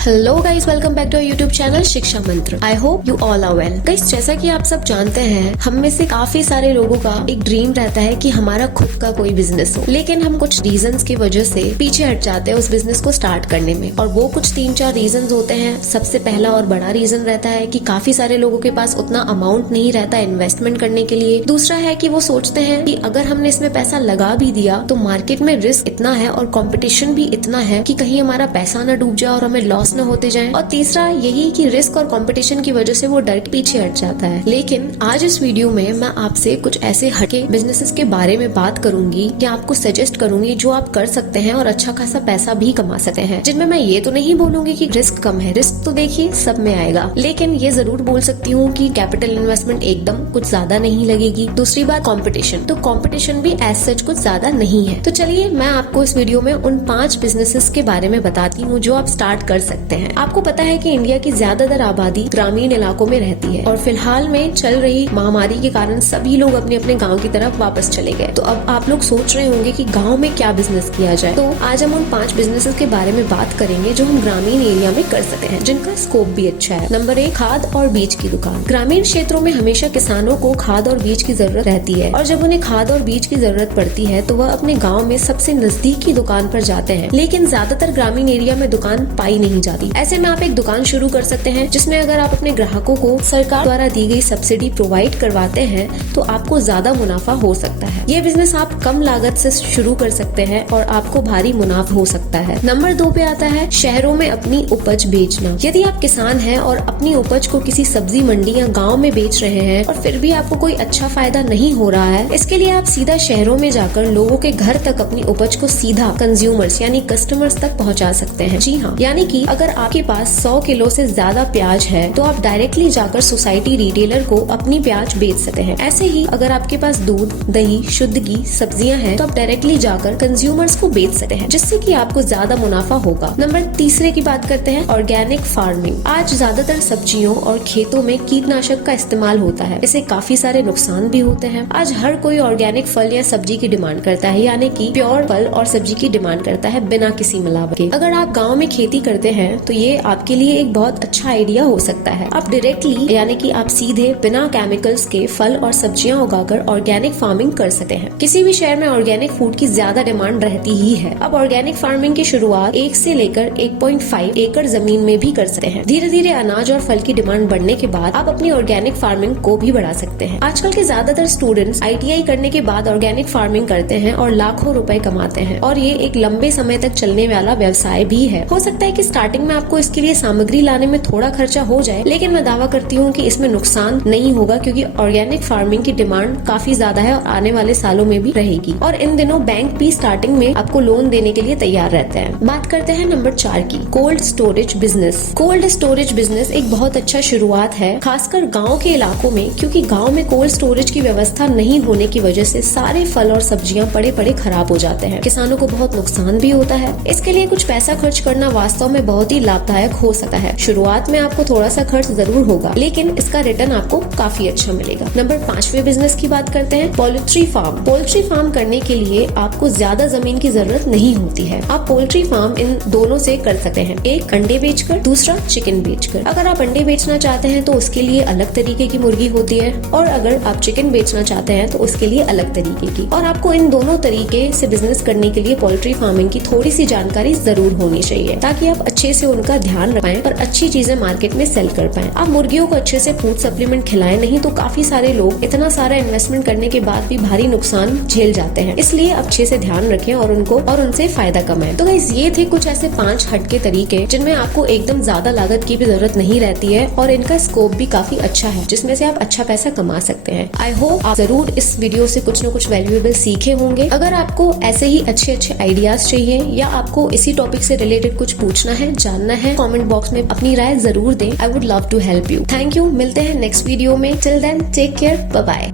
Hello guys, welcome back to our YouTube channel Shiksha Mantra. I hope you all are well. Guys, जैसा कि आप सब जानते हैं, हम में से काफी सारे लोगों का एक ड्रीम रहता है कि हमारा खुद का कोई बिजनेस हो, लेकिन हम कुछ रीजंस की वजह से पीछे हट जाते हैं उस बिजनेस को स्टार्ट करने में। और वो कुछ 3-4 रीजंस होते हैं। सबसे पहला और बड़ा रीजन रहता है कि काफी सारे लोगों के पास उतना अमाउंट नहीं रहता इन्वेस्टमेंट करने के लिए। दूसरा है कि वो सोचते हैं कि अगर हमने इसमें पैसा लगा भी दिया तो मार्केट में रिस्क इतना है और कंपटीशन भी इतना है कि कहीं हमारा पैसा न डूब जाए और हमें लॉस न होते जाए। और तीसरा यही कि रिस्क और कंपटीशन की वजह से वो डर के पीछे हट जाता है। लेकिन आज इस वीडियो में मैं आपसे कुछ ऐसे हटके बिजनेसेस के बारे में बात करूंगी या आपको सजेस्ट करूंगी जो आप कर सकते हैं और अच्छा खासा पैसा भी कमा सकते हैं। जिनमें मैं ये तो नहीं बोलूंगी कि रिस्क कम है, रिस्क तो देखिए सब में आएगा, लेकिन ये जरूर बोल सकती हूँ कि कैपिटल इन्वेस्टमेंट एकदम कुछ ज्यादा नहीं लगेगी। दूसरी बात कंपटीशन, तो कंपटीशन भी एज सच कुछ ज्यादा नहीं है। तो चलिए मैं आपको इस वीडियो में उन 5 बिजनेसेस के बारे में बताती हूँ जो आप स्टार्ट कर सकते हैं। आपको पता है कि इंडिया की ज्यादातर आबादी ग्रामीण इलाकों में रहती है और फिलहाल में चल रही महामारी के कारण सभी लोग अपने अपने गांव की तरफ वापस चले गए। तो अब आप लोग सोच रहे होंगे कि गांव में क्या बिजनेस किया जाए। तो आज हम उन 5 बिजनेसेस के बारे में बात करेंगे जो हम ग्रामीण एरिया में कर सकते हैं, जिनका स्कोप भी अच्छा है। नंबर 1, खाद और बीज की दुकान। ग्रामीण क्षेत्रों में हमेशा किसानों को खाद और बीज की जरूरत रहती है और जब उन्हें खाद और बीज की जरूरत पड़ती है तो वह अपने गाँव में सबसे नजदीकी दुकान पर जाते हैं। लेकिन ज्यादातर ग्रामीण एरिया में दुकान पाई नहीं जाती। ऐसे में आप एक दुकान शुरू कर सकते हैं जिसमें अगर आप अपने ग्राहकों को सरकार द्वारा दी गई सब्सिडी प्रोवाइड करवाते हैं तो आपको ज्यादा मुनाफा हो सकता है। ये बिजनेस आप कम लागत से शुरू कर सकते हैं और आपको भारी मुनाफा हो सकता है। नंबर 2 पे आता है शहरों में अपनी उपज बेचना। यदि आप किसान हैं और अपनी उपज को किसी सब्जी मंडी या गाँव में बेच रहे हैं और फिर भी आपको कोई अच्छा फायदा नहीं हो रहा है, इसके लिए आप सीधा शहरों में जाकर लोगों के घर तक अपनी उपज को सीधा कंज्यूमर्स यानी कस्टमर्स तक पहुँचा सकते हैं। जी हाँ, यानी कि अगर आपके पास 100 किलो से ज्यादा प्याज है तो आप डायरेक्टली जाकर सोसाइटी रिटेलर को अपनी प्याज बेच सकते हैं। ऐसे ही अगर आपके पास दूध, दही, शुद्ध घी, सब्जियां हैं तो आप डायरेक्टली जाकर कंज्यूमर्स को बेच सकते हैं, जिससे कि आपको ज्यादा मुनाफा होगा। नंबर 3 की बात करते हैं ऑर्गेनिक फार्मिंग। आज ज्यादातर सब्जियों और खेतों में कीटनाशक का इस्तेमाल होता है। इससे काफी सारे नुकसान भी होते हैं। आज हर कोई ऑर्गेनिक फल या सब्जी की डिमांड करता है, यानी कि प्योर फल और सब्जी की डिमांड करता है बिना किसी मिलावट के। अगर आप गाँव में खेती करते हैं तो ये आपके लिए एक बहुत अच्छा आइडिया हो सकता है। आप डायरेक्टली यानी कि आप सीधे बिना केमिकल्स के फल और सब्जियां उगाकर ऑर्गेनिक फार्मिंग कर सकते हैं। किसी भी शहर में ऑर्गेनिक फूड की ज्यादा डिमांड रहती ही है। अब ऑर्गेनिक फार्मिंग की शुरुआत 1 से लेकर 1.5 एकड़ जमीन में भी कर सकते हैं। धीरे धीरे अनाज और फल की डिमांड बढ़ने के बाद आप अपनी ऑर्गेनिक फार्मिंग को भी बढ़ा सकते हैं। आजकल के ज्यादातर स्टूडेंट्स ITI करने के बाद ऑर्गेनिक फार्मिंग करते हैं और लाखों रुपए कमाते हैं और ये एक लंबे समय तक चलने वाला व्यवसाय भी है। हो सकता है कि स्टार्टिंग में आपको इसके लिए सामग्री लाने में थोड़ा खर्चा हो जाए, लेकिन मैं दावा करती हूँ कि इसमें नुकसान नहीं होगा क्योंकि ऑर्गेनिक फार्मिंग की डिमांड काफी ज्यादा है और आने वाले सालों में भी रहेगी। और इन दिनों बैंक भी स्टार्टिंग में आपको लोन देने के लिए तैयार रहते हैं। बात करते हैं नंबर 4 की, cold storage business. Cold storage business एक बहुत अच्छा शुरुआत है, खासकर गाँव के इलाकों में, क्योंकि गाँव में कोल्ड स्टोरेज की व्यवस्था नहीं होने की वजह से सारे फल और सब्जियां पड़े पड़े खराब हो जाते हैं। किसानों को बहुत नुकसान भी होता है। इसके लिए कुछ पैसा खर्च करना वास्तव में बहुत ही लाभदायक हो सकता है। शुरुआत में आपको थोड़ा सा खर्च जरूर होगा, लेकिन इसका रिटर्न आपको काफी अच्छा मिलेगा। नंबर 5वें बिजनेस की बात करते हैं पोल्ट्री फार्म। पोल्ट्री फार्म करने के लिए आपको ज्यादा जमीन की जरूरत नहीं होती है। आप पोल्ट्री फार्म इन दोनों से कर सकते हैं, एक अंडे बेचकर, दूसरा चिकन बेचकर। अगर आप अंडे बेचना चाहते हैं तो उसके लिए अलग तरीके की मुर्गी होती है और अगर आप चिकन बेचना चाहते हैं तो उसके लिए अलग तरीके की। और आपको इन दोनों तरीके से बिजनेस करने के लिए पोल्ट्री फार्मिंग की थोड़ी सी जानकारी जरूर होनी चाहिए, ताकि आप अच्छे से उनका ध्यान रख पाएं और अच्छी चीजें मार्केट में सेल कर पाएं। आप मुर्गियों को अच्छे से फूड सप्लीमेंट खिलाएं, नहीं तो काफी सारे लोग इतना सारा इन्वेस्टमेंट करने के बाद भी भारी नुकसान झेल जाते हैं। इसलिए अच्छे से ध्यान रखें और उनसे फायदा कमाएं। तो गाइस, ये थे कुछ ऐसे 5 हटके तरीके जिनमें आपको एकदम ज्यादा लागत की भी जरूरत नहीं रहती है और इनका स्कोप भी काफी अच्छा है, जिसमें से आप अच्छा पैसा कमा सकते हैं। आई होप आप जरूर इस वीडियो से कुछ न कुछ वैल्यूएबल सीखे होंगे। अगर आपको ऐसे ही अच्छे अच्छे आइडियाज चाहिए या आपको इसी टॉपिक से रिलेटेड कुछ पूछना है, जानना है, कमेंट बॉक्स में अपनी राय जरूर दें। I would love to help you. Thank you. मिलते हैं नेक्स्ट वीडियो में। Till then take care, bye bye.